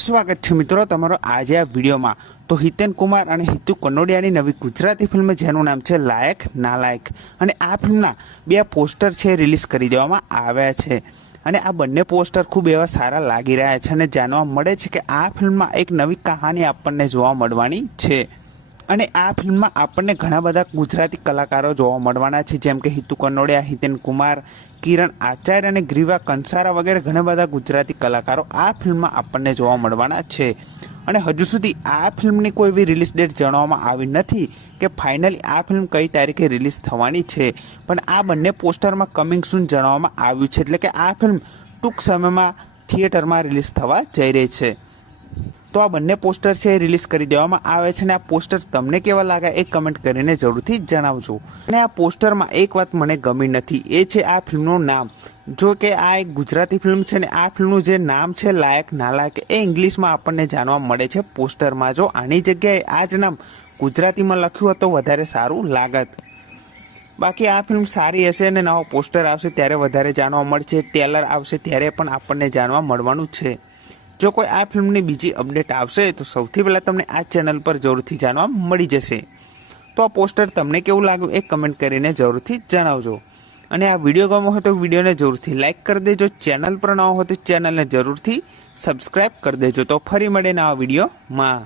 સ્વાગત છે મિત્રો તમારો આજે આ વિડીયોમાં। તો હિતેન કુમાર અને હિતુ કનોડિયાની નવી ગુજરાતી ફિલ્મ જેનું નામ છે લાયક નાલાયક અને આ ફિલ્મના બે પોસ્ટર છે રિલીઝ કરી દેવામાં આવ્યા છે અને આ બંને પોસ્ટર ખૂબ એવા સારા લાગી રહ્યા છે અને જાણવા મળે છે કે આ ફિલ્મમાં એક નવી કહાની આપણને જોવા મળવાની છે અને આ ફિલ્મમાં આપણને ઘણા બધા ગુજરાતી કલાકારો જોવા મળવાના છે, જેમ કે હિતુ કનોડિયા, હિતેન કુમાર, કિરણ આચાર્ય અને ગ્રીવા કંસારા વગેરે ઘણા બધા ગુજરાતી કલાકારો આ ફિલ્મમાં આપણને જોવા મળવાના છે અને હજુ સુધી આ ફિલ્મની કોઈ એવી રિલીઝ ડેટ જણાવવામાં આવી નથી કે ફાઇનલી આ ફિલ્મ કઈ તારીખે રિલીઝ થવાની છે, પણ આ બંને પોસ્ટરમાં કમિંગ સૂન જણાવવામાં આવ્યું છે, એટલે કે આ ફિલ્મ ટૂંક સમયમાં થિયેટરમાં રિલીઝ થવા જઈ રહી છે। તો આ બંને પોસ્ટર છે રિલીઝ કરી દેવામાં આવે છે અને આ પોસ્ટર તમને કેવા લાગ્યા એ કમેન્ટ કરીને જરૂરથી જણાવજો। અને આ પોસ્ટરમાં એક વાત મને ગમી નથી, એ છે આ ફિલ્મનું નામ। જો કે આ એક ગુજરાતી ફિલ્મ છે ને આ ફિલ્મનું જે નામ છે લાયક નાલાયક એ ઇંગ્લિશમાં આપણને જાણવા મળે છે પોસ્ટરમાં। જો આની જગ્યાએ આ જ નામ ગુજરાતીમાં લખ્યું હોત તો વધારે સારું લાગત। બાકી આ ફિલ્મ સારી હશે અને નવો પોસ્ટર આવશે ત્યારે વધારે જાણવા મળશે, ટ્રેલર આવશે ત્યારે પણ આપણને જાણવા મળવાનું છે। જો કોઈ આ ફિલ્મની બીજી અપડેટ આવશે તો સૌથી પહેલાં તમને આ ચેનલ પર જરૂરથી જાણવા મળી જશે। તો આ પોસ્ટર તમને કેવું લાગ્યું એ કમેન્ટ કરીને જરૂરથી જણાવજો અને આ વિડીયો ગમ્યો હોય તો વિડીયોને જરૂરથી લાઇક કરી દેજો, ચેનલ પર ન હોય તો ચેનલને જરૂરથી સબસ્ક્રાઈબ કરી દેજો। તો ફરી મળે નવા વિડીયોમાં।